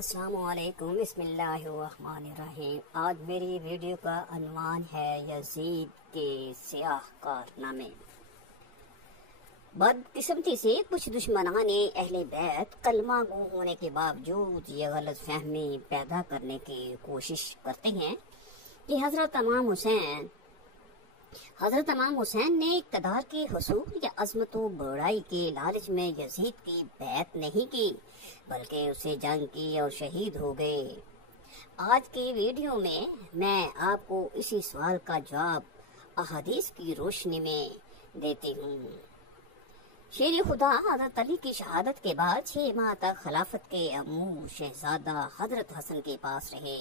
السلام علیکم، بسم اللہ الرحمن الرحیم۔ آج میری ویڈیو کا عنوان ہے یزید کے سیاہ کارنامے۔ بدقسمتی سے کچھ دشمنان اہل بیت کلمہ گو ہونے کے باوجود یہ غلط فہمی پیدا کرنے کی کوشش کرتے ہیں کہ حضرت امام حسین نے اقتدار کے حصول یا عظمت و بڑائی کے لالچ میں یزید کی بیعت نہیں کی بلکہ اسے جنگ کی اور شہید ہو گئے۔ آج کی ویڈیو میں آپ کو اسی سوال کا جواب احادیث کی روشنی میں دیتی ہوں۔ شیر خدا حضرت علی کی شہادت کے بعد 6 ماہ تک خلافت کے امور شہزادہ حضرت حسن کے پاس رہے،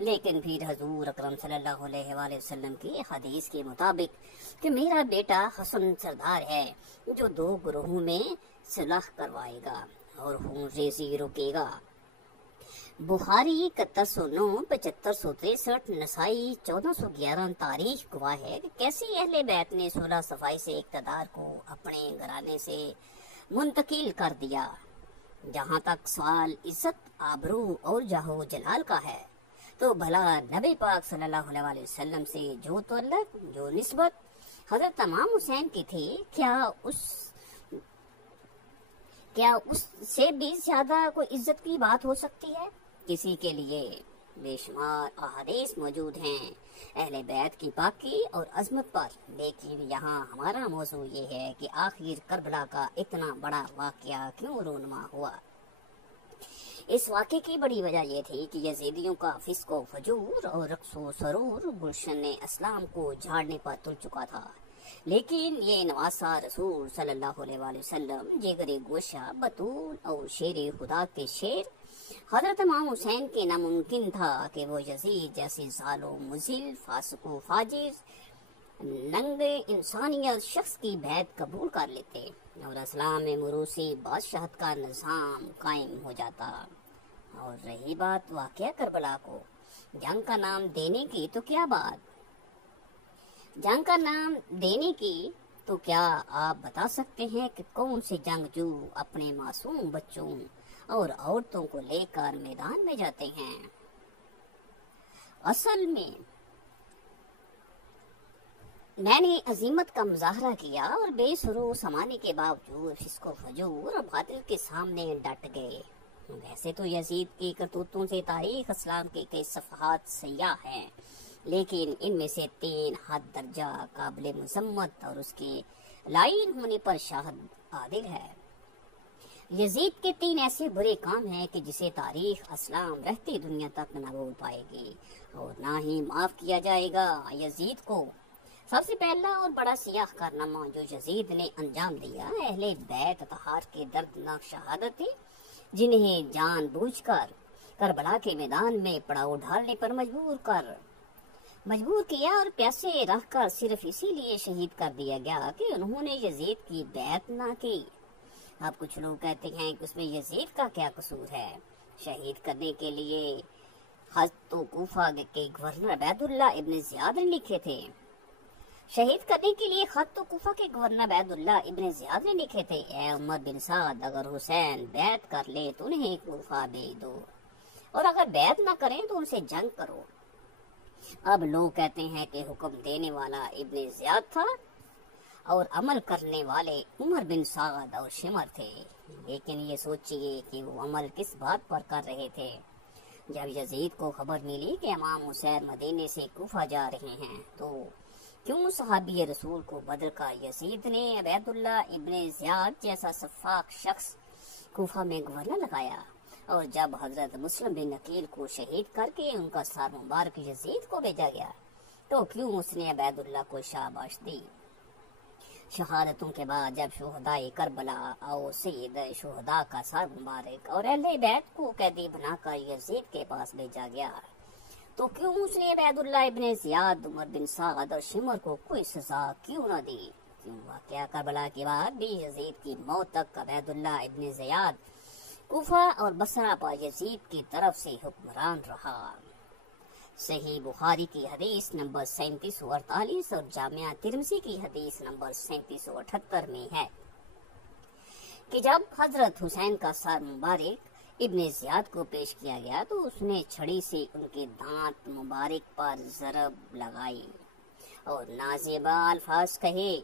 لیکن پھر حضور اکرم صلی اللہ علیہ وآلہ وسلم کی حدیث کے مطابق کہ میرا بیٹا حسن سردار ہے جو 2 گروہوں میں صلح کروائے گا اور خون ریزی روکے گا۔ بخاری 7109، 7563، نسائی 1411 تاریخ گواہ ہے کہ کیسے اہل بیت نے صلح صفائی سے اقتدار کو اپنے گھرانے سے منتقل کر دیا۔ جہاں تک سوال عزت، آبرو اور جاہ و جلال کا ہے تو بھلا نبی پاک صلی اللہ علیہ وآلہ وسلم سے جو تعلق، جو نسبت حضرت امام حسین کی تھی، کیا اس سے بھی زیادہ کوئی عزت کی بات ہو سکتی ہے؟ کسی کے لیے بے شمار احادیث موجود ہیں اہل بیت کی پاکی اور عظمت پر، لیکن یہاں ہمارا موضوع یہ ہے کہ آخر کربلا کا اتنا بڑا واقعہ کیوں رونما ہوا۔ اس واقعے کی بڑی وجہ یہ تھی کہ یزیدیوں کا فسق و فجور اور رقص و سرور گلشن اسلام کو جھاڑنے پر تل چکا تھا، لیکن یہ نواسا رسول صلی اللہ علیہ وآلہ وسلم، جگر گوشہ، بطول اور شیر خدا کے شیر حضرت امام حسین کے ناممکن تھا کہ وہ یزید جیسے ظالم، مذل، فاسق و فاجر، ننگ انسانیت شخص کی بیعت قبول کر لیتے اور اسلام میں موروثی بادشاہت کا نظام قائم ہو جاتا۔ اور رہی بات واقعہ کربلا کو جنگ کا نام دینے کی، تو کیا بات جنگ کا نام دینے کی، تو کیا آپ بتا سکتے ہیں کہ کون سے جنگجو اپنے معصوم بچوں اور عورتوں کو لے کر میدان میں جاتے ہیں؟ اصل میں نے عظمت کا مظاہرہ کیا اور بے سرو سمانے کے باوجود فسق و فجور اور باطل کے سامنے ڈٹ گئے۔ ویسے تو یزید کی کرتوتوں سے تاریخ اسلام کے کئی صفحات سیاہ ہیں، لیکن ان میں سے 3 حد درجہ قابل مذمت اور اس کے لائن ہونے پر شاہد عادل ہے۔ یزید کے 3 ایسے برے کام ہیں کہ جسے تاریخ اسلام رہتی دنیا تک نہ بھول پائے گی اور نہ ہی معاف کیا جائے گا یزید کو۔ سب سے پہلا اور بڑا سیاہ کارنامہ جو یزید نے انجام دیا، اہل بیت اطہار کے دردناک شہادت تھی، جنہیں جان بوجھ کر کربلا کے میدان میں پڑاؤ ڈھالنے پر مجبور کیا اور پیاسے رکھ کر صرف اسی لیے شہید کر دیا گیا کہ انہوں نے یزید کی بیعت نہ کی۔ اب کچھ لوگ کہتے ہیں کہ اس میں یزید کا کیا قصور ہے؟ شہید کرنے کے لیے خط تو کوفہ کے گورنر عبید اللہ ابن زیاد نے لکھے تھے۔ شہید کرنے کے لیے خط تو کوفہ کے گورنر عبید اللہ ابن زیاد نے لکھے تھے، اے عمر بن سعد، اگر حسین بیعت کر لے تو انہیں کوفہ بھیج دو، اور اگر بیعت نہ کریں تو ان سے جنگ کرو۔ اب لوگ کہتے ہیں کہ حکم دینے والا ابن زیاد تھا اور عمل کرنے والے عمر بن سعد اور شمر تھے، لیکن یہ سوچئے کہ وہ عمل کس بات پر کر رہے تھے۔ جب یزید کو خبر ملی کہ امام حسین مدینے سے کوفہ جا رہے ہیں تو کیوں صحابی رسول کو بدل کر یزید نے عبید اللہ ابن زیاد جیسا سفاک شخص کوفہ میں گورنر لگایا؟ اور جب حضرت مسلم بن عقیل کو شہید کر کے ان کا سر مبارک یزید کو بھیجا گیا تو کیوں اس نے عبید اللہ کو شاباش دی؟ شہادتوں کے بعد جب شہدائے کربلا اور سید شہداء کا سر مبارک اور اہل بیت کو قیدی بنا کر یزید کے پاس بھیجا گیا تو کیوں اس نے عبید اللہ ابن زیاد، عمر بن سعد اور شمر کو کوئی سزا کیوں نہ دی؟ کیوں واقعہ کربلا کے بعد بھی یزید کی موت تک عبید اللہ ابن زیاد کوفہ اور بصرہ پر یزید کی طرف سے حکمران رہا؟ صحیح بخاری کی حدیث نمبر 3748 اور جامعہ ترمذی کی حدیث نمبر 3778 میں ہے کہ جب حضرت حسین کا سر مبارک ابن زیاد کو پیش کیا گیا تو اس نے چھڑی سے ان کے دانت مبارک پر ضرب لگائی اور نازیبا الفاظ کہے۔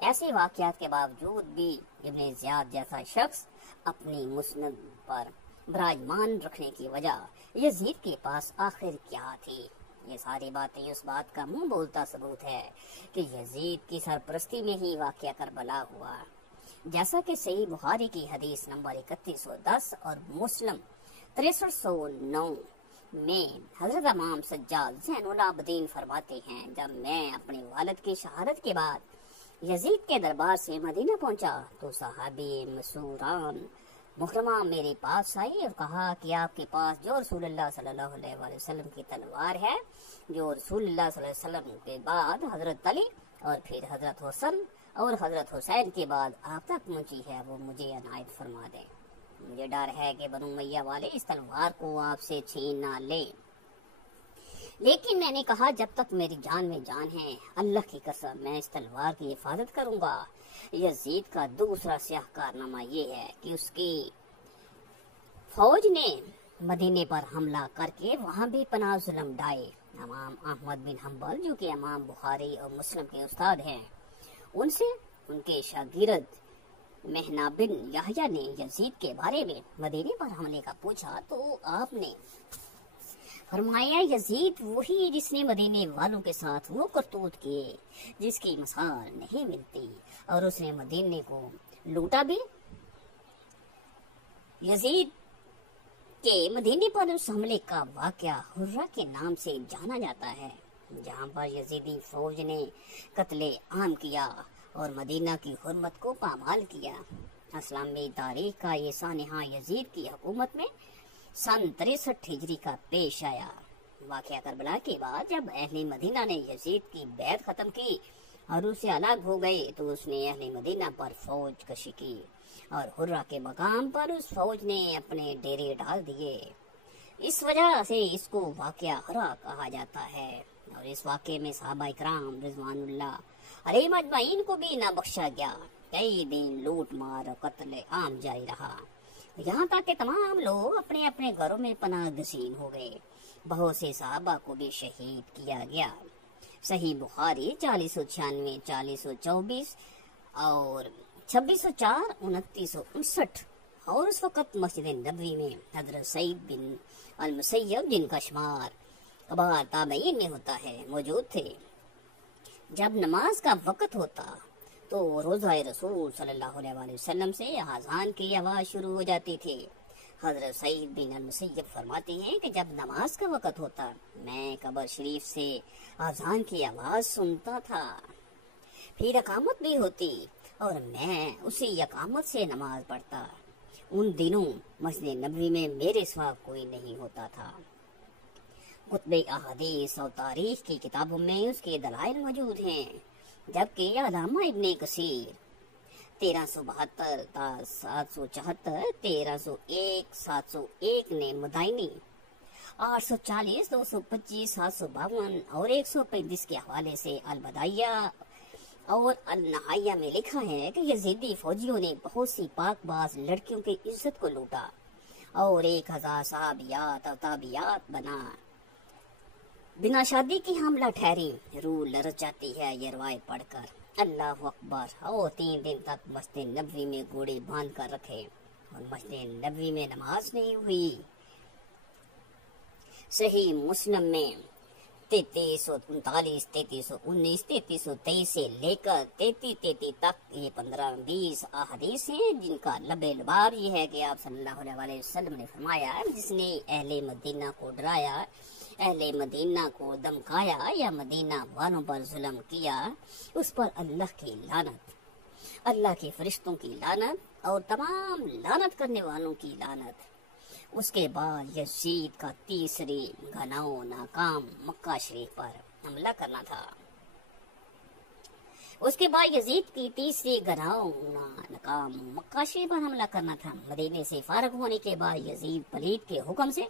ایسے واقعات کے باوجود بھی ابن زیاد جیسا شخص اپنی مسند پر براجمان رکھنے کی وجہ یزید کے پاس آخر کیا تھی؟ یہ ساری باتیں اس بات کا منہ بولتا ثبوت ہے کہ یزید کی سرپرستی میں ہی واقعہ کربلا ہوا، جیسا کہ صحیح بخاری کی حدیث نمبر 3110 اور مسلم 6309 میں حضرت امام سجاد زین العابدین فرماتے ہیں، جب میں اپنے والد کی شہادت کے بعد یزید کے دربار سے مدینہ پہنچا تو صحابی مسوران محرمہ میرے پاس آئی اور کہا کہ آپ کے پاس جو رسول اللہ صلی اللہ علیہ وآلہ وسلم کی تلوار ہے، جو رسول اللہ صلی اللہ علیہ وسلم کے بعد حضرت علی اور پھر حضرت حسن اور حضرت حسین کے بعد آپ تک پہنچی ہے، وہ مجھے عنایت فرما دیں۔ مجھے ڈر ہے کہ بنو امیہ والے اس تلوار کو آپ سے چھین نہ لیں۔ لیکن میں نے کہا جب تک میری جان میں جان ہے، اللہ کی قسم میں اس تلوار کی حفاظت کروں گا۔ یزید کا دوسرا سیاہ کارنامہ یہ ہے کہ اس کی فوج نے مدینے پر حملہ کر کے وہاں بھی پناہ ظلم ڈائے۔ امام احمد بن حنبل جو کہ امام بخاری اور مسلم کے استاد ہیں، ان سے ان کے شاگرد مہنا بن یحییٰ نے یزید کے بارے میں مدینے پر حملے کا پوچھا تو آپ نے فرمایا یزید وہی جس نے مدینے والوں کے ساتھ وہ کرتوت کیے جس کی مثال نہیں ملتی، اور اس نے مدینے کو لوٹا بھی۔ یزید کے مدینے پر اس حملے کا واقعہ حرہ کے نام سے جانا جاتا ہے، جہاں پر یزیدی فوج نے قتل عام کیا اور مدینہ کی حرمت کو پامال کیا۔ اسلامی تاریخ کا یہ سانحہ یزید کی حکومت میں سن 63 ہجری کا پیش آیا۔ واقعہ کربلا کے بعد جب اہل مدینہ نے یزید کی بیعت ختم کی اور اس سے الگ ہو گئے تو اس نے اہل مدینہ پر فوج کشی کی اور حرہ کے مقام پر اس فوج نے اپنے ڈیرے ڈال دیے۔ اس وجہ سے اس کو واقعہ حرہ کہا جاتا ہے، اور اس واقعے میں صحابہ اکرام رضوان اللہ علیہم اجمعین کو بھی نہ بخشا گیا۔ کئی دن لوٹ مار اور قتل عام جاری رہا، یہاں تک کہ تمام لوگ اپنے اپنے گھروں میں پناہ گزین ہو گئے۔ بہت سے صحابہ کو بھی شہید کیا گیا۔ صحیح بخاری 4096، 4024 اور 2604، 2959، اور اس وقت مسجد نبوی میں حضرت سعید بن المسیب جن کا شمار کبار تابعین میں ہوتا ہے موجود تھے۔ جب نماز کا وقت ہوتا تو روضہ رسول صلی اللہ علیہ وآلہ وسلم سے اذان کی آواز شروع ہو جاتی تھی۔ حضرت سعید بن المسیب فرماتے ہیں کہ جب نماز کا وقت ہوتا میں قبر شریف سے اذان کی آواز سنتا تھا، پھر اقامت بھی ہوتی اور میں اسی اقامت سے نماز پڑھتا۔ ان دنوں مسجد نبوی میں میرے سوا کوئی نہیں ہوتا تھا۔ کتب احادیث اور تاریخ کی کتابوں میں اس کے دلائل موجود ہیں، جبکہ علامہ ابن کثیر 1372 تا 774، 1301 701 نے مدائنی 840، 225، 752 اور 135 کے حوالے سے البدائیہ اور النہائیہ میں لکھا ہے کہ یزیدی فوجیوں نے بہت سی پاک باز لڑکیوں کی عزت کو لوٹا اور 1000 صحابیات اور تابعیات بنا شادی کی حاملہ ٹھہری۔ روح لرز جاتی ہے یہ روایت پڑھ کر۔ اللہ اکبر۔ اور 3 دن تک مسجد نبوی میں گھوڑے باندھ کر رکھے اور مسجد نبوی میں نماز نہیں ہوئی۔ صحیح مسلم میں 3339، 3319، 3323 سے لے کر 3333 تک یہ 15-20 احادیث ہیں جن کا لب لباب یہ ہے کہ آپ صلی اللہ علیہ وسلم نے فرمایا جس نے اہل مدینہ کو ڈرایا، اہل مدینہ کو دمکایا یا مدینہ والوں پر ظلم کیا، اس پر اللہ کی لعنت، اللہ کے فرشتوں کی لعنت اور تمام لعنت کرنے والوں کی لعنت۔ اس کے بعد یزید کا تیسری گھناؤ ناکام مکہ شریف پر حملہ کرنا تھا۔ اس کے بعد یزید کی تیسری گھناؤ ناکام مکہ شریف پر حملہ کرنا تھا۔ مدینے سے فارغ ہونے کے بعد یزید پلید کے حکم سے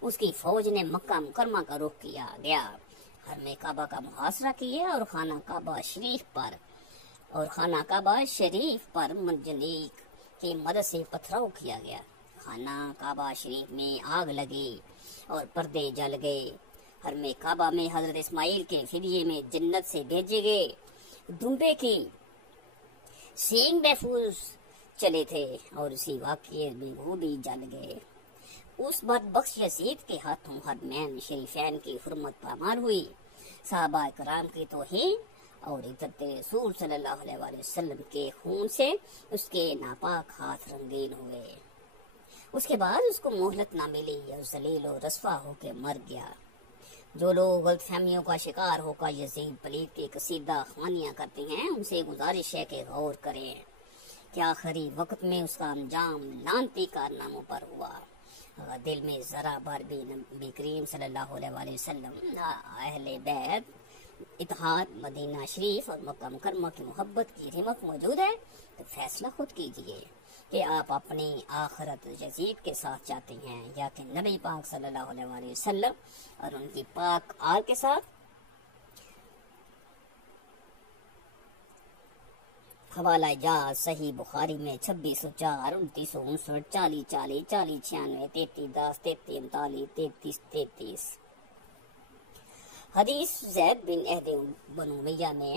اس کی فوج نے مکہ مکرمہ کا رخ کیا گیا، حرم کعبہ کا محاصرہ کیا اور خانہ کعبہ شریف پر منجنیق کی مدد سے پتھراؤ کیا گیا۔ خانہ کعبہ شریف میں آگ لگی اور پردے جل گئے۔ حرم کعبہ میں حضرت اسماعیل کے فدیے میں جنت سے بھیجے گئے دمبے کی سینگ محفوظ چلے تھے اور اسی واقعے میں وہ بھی جل گئے۔ اس بدبخش یزید کے ہاتھوں حرمین شریفین کی حرمت پامال ہوئی۔ صحابہ کرام کی توہین اور عزت رسول صلی اللہ علیہ وسلم کے خون سے اس کے ناپاک ہاتھ رنگین ہوئے۔ اس کے بعد اس کو مہلت نہ ملی اور ذلیل و رسوا ہو کے مر گیا۔ جو لوگ غلط فہمیوں کا شکار ہو کر یزید پلید کی قصیدہ خوانیاں کرتے ہیں، ان سے گزارش ہے کہ غور کریں کہ آخری وقت میں اس کا انجام لعنتی کارناموں پر ہوا۔ اگر دل میں ذرا بھر بھی نبی کریم صلی اللہ علیہ وسلم، اہل بیت، اتحاد، مدینہ شریف اور مکہ مکرمہ کی محبت کی رمق موجود ہے تو فیصلہ خود کیجئے کہ آپ اپنی آخرت یزید کے ساتھ چاہتے ہیں یا کہ نبی پاک صلی اللہ علیہ وسلم اور ان کی پاک آل کے ساتھ۔ حوالہ جات صحیح بخاری میں 2604 2959 40 40 40 96 33 10 33 39 33 33۔ حدیث زید بن عہد بن امیہ میں